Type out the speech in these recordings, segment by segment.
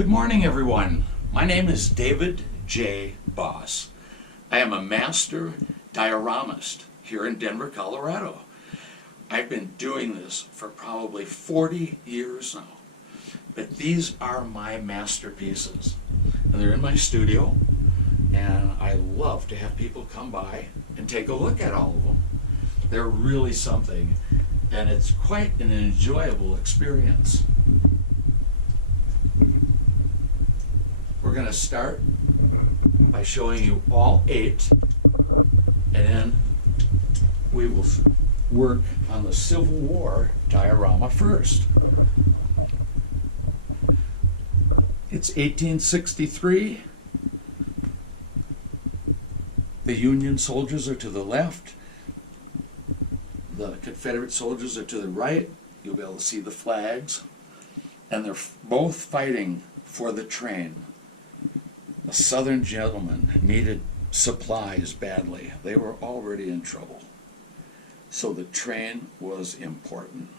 Good morning, everyone. My name is David J. Boss. I am a master dioramist here in Denver, Colorado. I've been doing this for probably 40 years now. But these are my masterpieces. And they're in my studio, and I love to have people come by and take a look at all of them. They're really something, and it's quite an enjoyable experience. We're going to start by showing you all 8, and then we will work on the Civil War diorama first. It's 1863. The Union soldiers are to the left. The Confederate soldiers are to the right. You'll be able to see the flags. And they're both fighting for the train. A Southern gentleman needed supplies badly. They were already in trouble. So the train was important.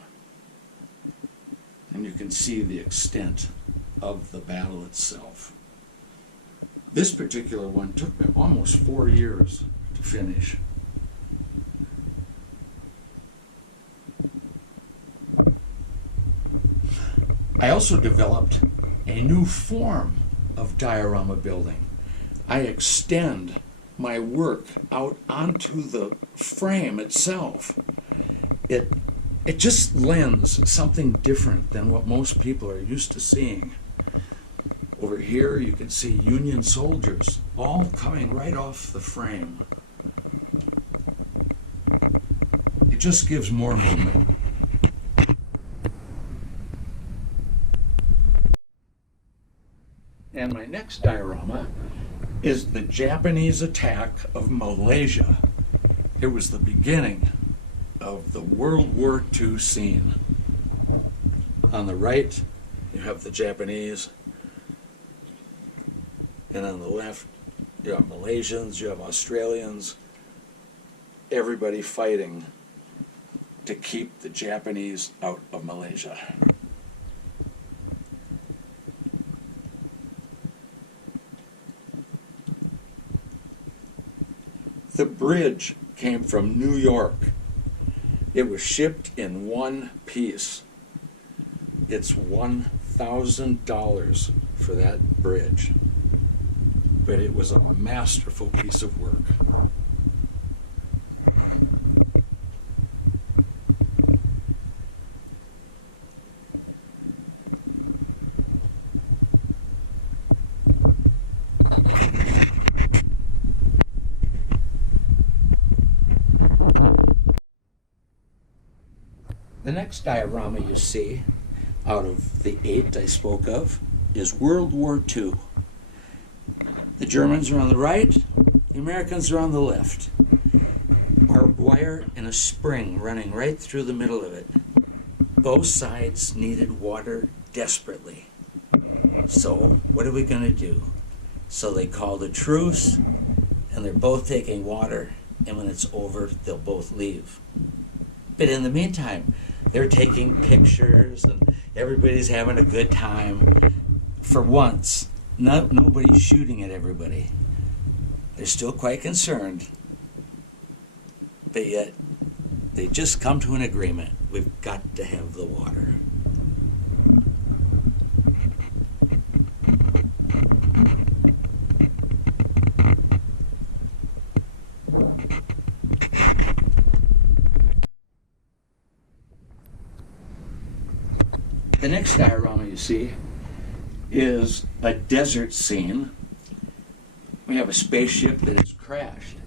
And you can see the extent of the battle itself. This particular one took me almost 4 years to finish. I also developed a new form of diorama building. I extend my work out onto the frame itself. It just lends something different than what most people are used to seeing. Over here you can see Union soldiers all coming right off the frame. It just gives more movement. And my next diorama is the Japanese attack of Malaysia. It was the beginning of the World War II scene. On the right, you have the Japanese, and on the left, you have Malaysians, you have Australians, everybody fighting to keep the Japanese out of Malaysia. The bridge came from New York. It was shipped in one piece. It's $1,000 for that bridge. But it was a masterful piece of work. The next diorama you see, out of the 8 I spoke of, is World War II. The Germans are on the right, the Americans are on the left. Barbed wire and a spring running right through the middle of it. Both sides needed water desperately. So, what are we going to do? So they called a truce, and they're both taking water, and when it's over, they'll both leave. But in the meantime, they're taking pictures, and everybody's having a good time. For once, nobody's shooting at everybody. They're still quite concerned, but yet they just come to an agreement. We've got to have the water. The next diorama you see is a desert scene. We have a spaceship that has crashed,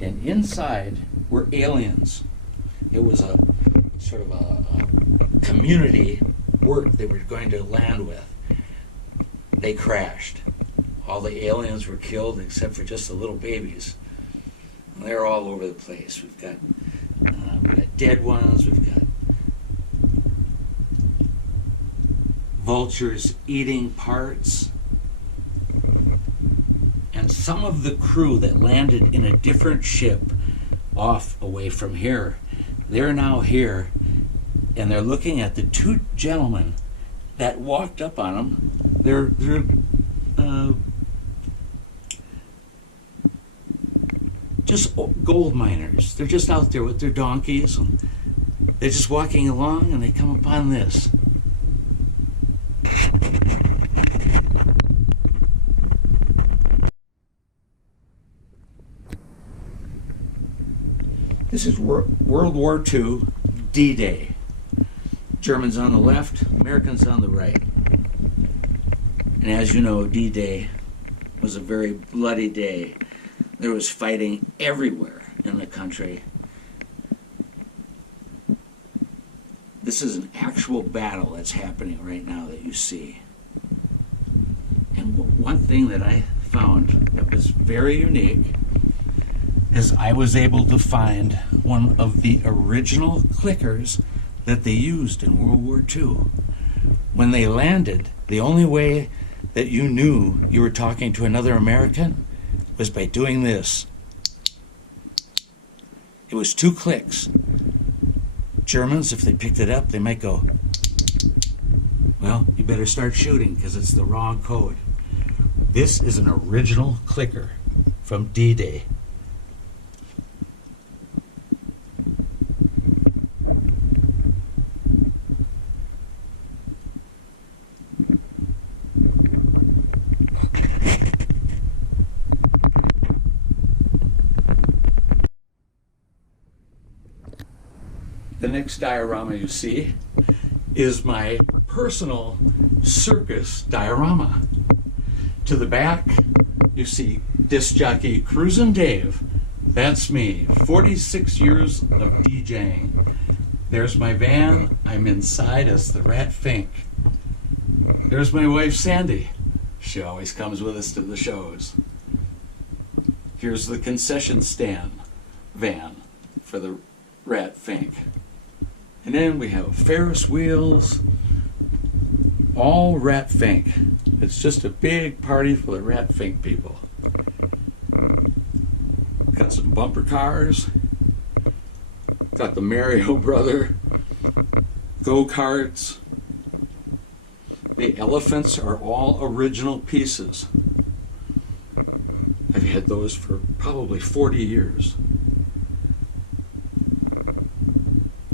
and inside were aliens. It was a sort of a community work they were going to land with. They crashed. All the aliens were killed except for just the little babies. And they're all over the place. We've got dead ones. We've got vultures eating parts. And some of the crew that landed in a different ship off away from here, they're now here, and they're looking at the 2 gentlemen that walked up on them They're just gold miners. They're just out there with their donkeys, and they're just walking along, and they come upon this. This is World War II, D-Day. Germans on the left, Americans on the right. And as you know, D-Day was a very bloody day. There was fighting everywhere in the country. This is an actual battle that's happening right now that you see. And one thing that I found that was very unique is I was able to find one of the original clickers that they used in World War II. When they landed, the only way that you knew you were talking to another American was by doing this. It was 2 clicks. Germans, if they picked it up, they might go, well, you better start shooting because it's the wrong code. This is an original clicker from D-Day. The next diorama you see is my personal circus diorama. To the back, you see disc jockey Cruisin' Dave. That's me, 46 years of DJing. There's my van. I'm inside as the Rat Fink. There's my wife, Sandy. She always comes with us to the shows. Here's the concession stand van for the Rat Fink. And then we have Ferris wheels, all Rat Fink. It's just a big party for the Rat Fink people. Got some bumper cars. Got the Mario Brother. Go-karts. The elephants are all original pieces. I've had those for probably 40 years.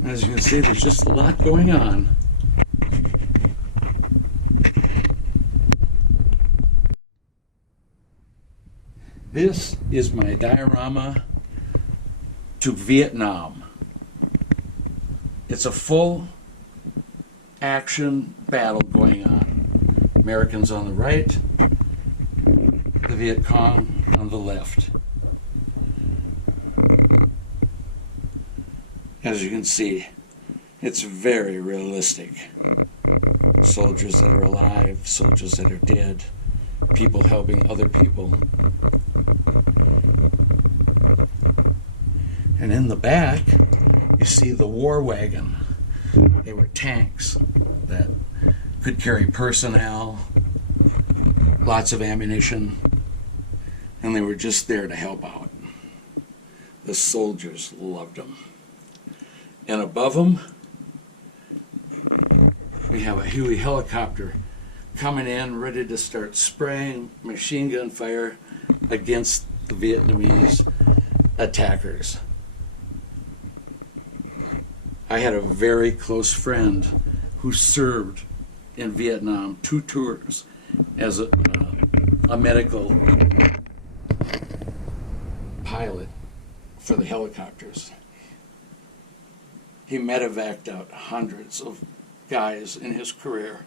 As you can see, there's just a lot going on. This is my diorama to Vietnam. It's a full action battle going on. Americans on the right, the Viet Cong on the left. As you can see, it's very realistic. Soldiers that are alive, soldiers that are dead, people helping other people. And in the back, you see the war wagon. They were tanks that could carry personnel, lots of ammunition, and they were just there to help out. The soldiers loved them. And above them, we have a Huey helicopter coming in, ready to start spraying machine gun fire against the Vietnamese attackers. I had a very close friend who served in Vietnam 2 tours as a medical pilot for the helicopters. He medevaced out hundreds of guys in his career.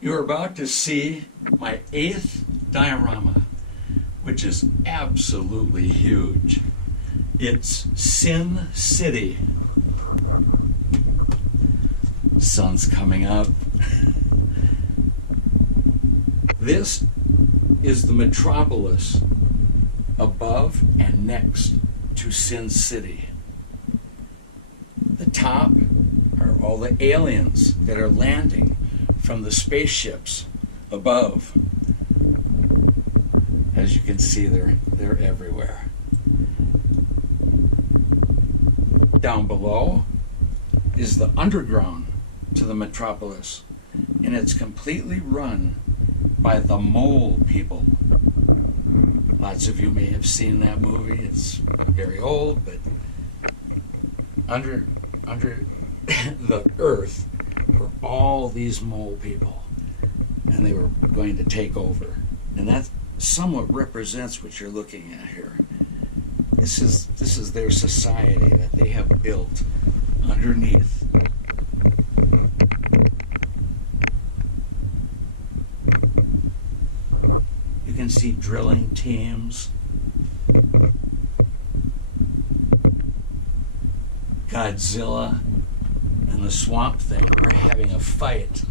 You're about to see my 8th diorama, which is absolutely huge. It's Sin City. Sun's coming up. This is the metropolis above and next to Sin City. The top are all the aliens that are landing from the spaceships above. As you can see, they're everywhere. Down below is the underground to the metropolis, and it's completely run by the mole people. Lots of you may have seen that movie. It's very old, but under the earth were all these mole people, and they were going to take over. And that somewhat represents what you're looking at here. This is their society that they have built underneath. You can see drilling teams, Godzilla and the Swamp Thing are having a fight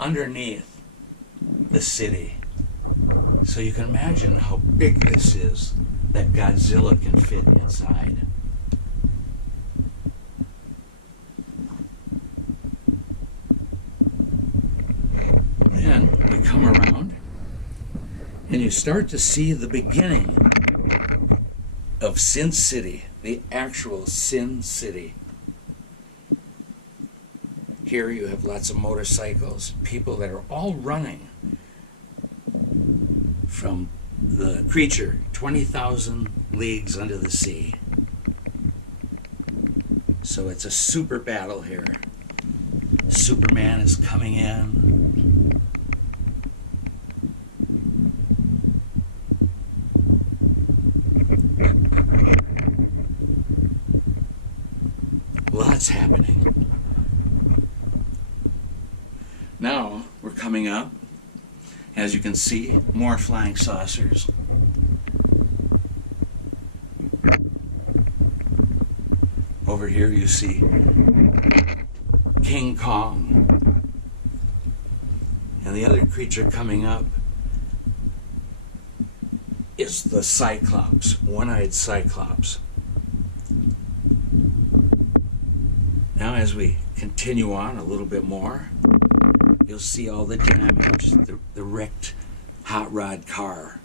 underneath the city. So you can imagine how big this is that Godzilla can fit inside. Then we come around and you start to see the beginning of Sin City, the actual Sin City. Here you have lots of motorcycles, people that are all running from the creature 20,000 leagues under the sea. So it's a super battle here. Superman is coming in. Lots happening. Now we're coming up. As you can see, more flying saucers. Over here you see King Kong. And the other creature coming up is the Cyclops, one-eyed Cyclops. Now as we continue on a little bit more, you'll see all the damage, the wrecked hot rod car.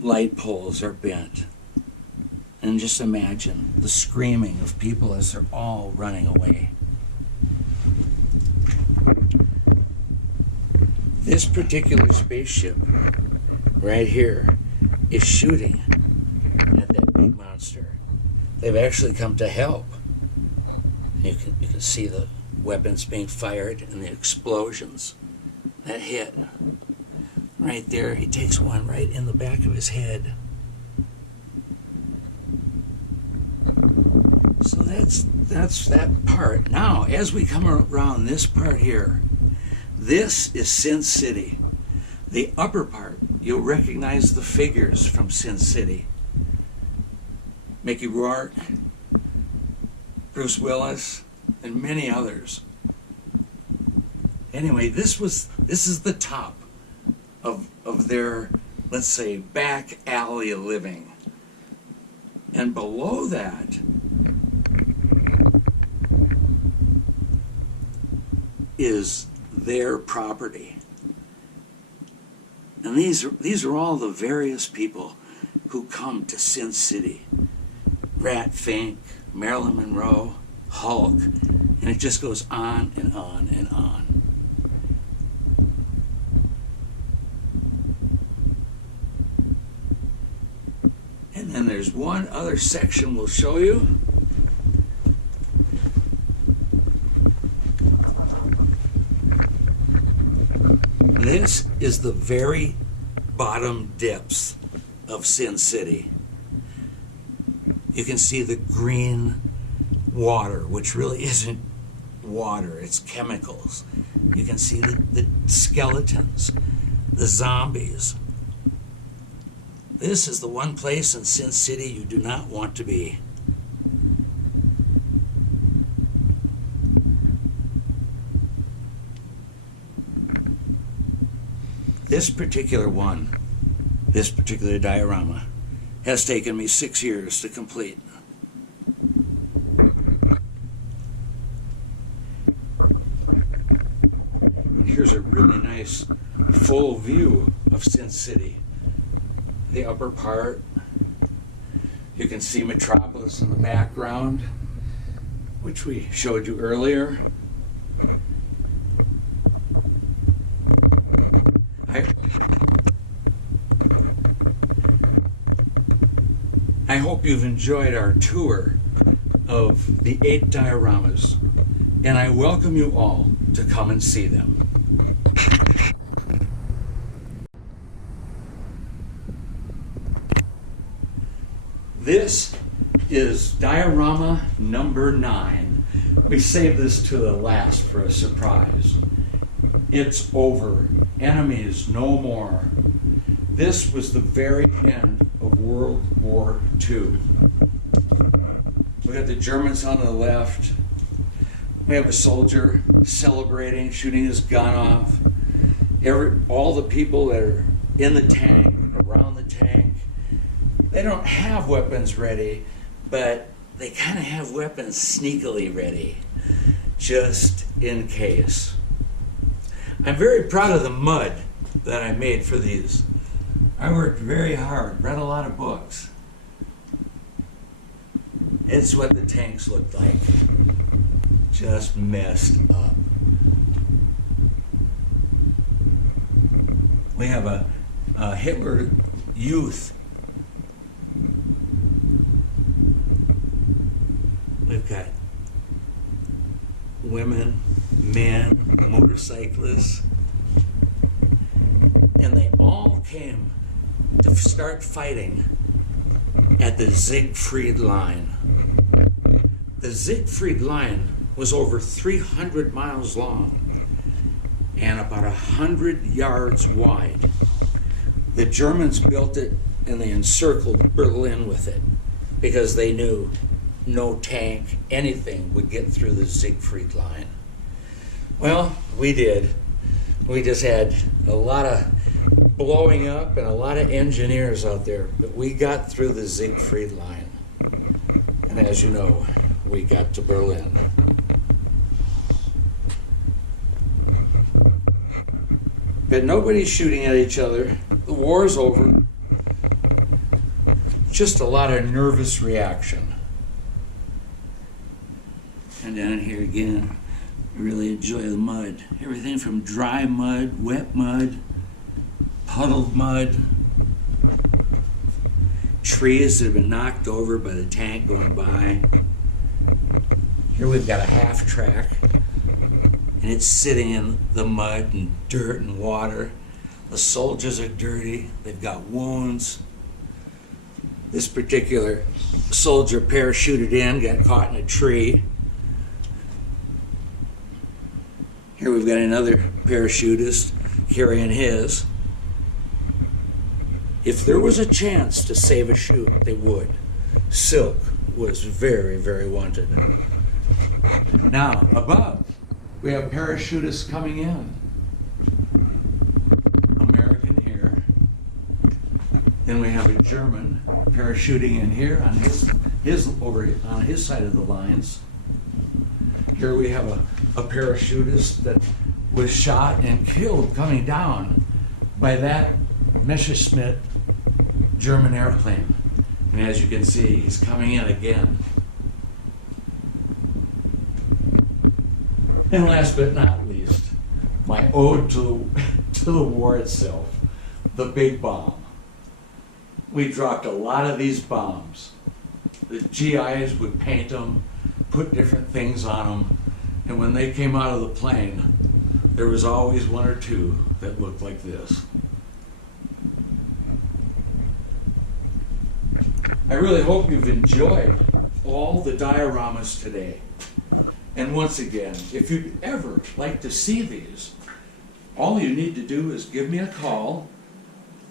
Light poles are bent. And just imagine the screaming of people as they're all running away. This particular spaceship right here is shooting at that big monster. They've actually come to help. You can see the weapons being fired and the explosions that hit. Right there, he takes one right in the back of his head. So that's that part. Now, as we come around this part here, this is Sin City. The upper part, you'll recognize the figures from Sin City. Mickey Rourke, Bruce Willis, and many others. Anyway, this is the top of their, let's say, back alley living. And below that is their property. And these are all the various people who come to Sin City. Rat Fink, Marilyn Monroe, Hulk, and it just goes on and on and on. And then there's one other section we'll show you. This is the very bottom depths of Sin City. You can see the green water, which really isn't water, it's chemicals. You can see the skeletons, the zombies. This is the one place in Sin City you do not want to be. This particular one, this particular diorama, has taken me 6 years to complete. Here's a really nice full view of Sin City. The upper part, you can see Metropolis in the background, which we showed you earlier. I hope you've enjoyed our tour of the 8 dioramas, and I welcome you all to come and see them. This is diorama number 9. We saved this to the last for a surprise. It's over. Enemies no more. This was the very end of World War II. We got the Germans on the left. We have a soldier celebrating, shooting his gun off. All the people that are in the tank, around the tank, they don't have weapons ready, but they kind of have weapons sneakily ready, just in case. I'm very proud of the mud that I made for these. I worked very hard, read a lot of books. It's what the tanks looked like, just messed up. We have a Hitler Youth. We've got women, men, motorcyclists, and they all came to start fighting at the Siegfried Line. The Siegfried Line was over 300 miles long and about 100 yards wide. The Germans built it and they encircled Berlin with it because they knew no tank, anything would get through the Siegfried Line. Well, we did. We just had a lot of blowing up and a lot of engineers out there, but we got through the Siegfried Line. And as you know, we got to Berlin. But nobody's shooting at each other. The war's over. Just a lot of nervous reaction. And down here again, I really enjoy the mud. Everything from dry mud, wet mud, puddled mud, trees that have been knocked over by the tank going by. Here we've got a half track, and it's sitting in the mud and dirt and water. The soldiers are dirty, they've got wounds. This particular soldier parachuted in, got caught in a tree. Here we've got another parachutist carrying his. If there was a chance to save a chute, they would. Silk was very, very wanted. Now, above, we have parachutists coming in. American here. Then we have a German parachuting in here on his over on his side of the lines. Here we have a parachutist that was shot and killed coming down by that Messerschmitt German airplane. And as you can see, he's coming in again. And last but not least, my ode to the war itself, the big bomb. We dropped a lot of these bombs. The GIs would paint them, put different things on them, and when they came out of the plane, there was always one or two that looked like this. I really hope you've enjoyed all the dioramas today. And once again, if you'd ever like to see these, all you need to do is give me a call,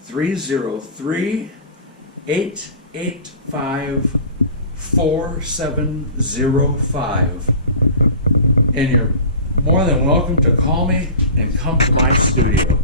303-885-4705. And you're more than welcome to call me and come to my studio.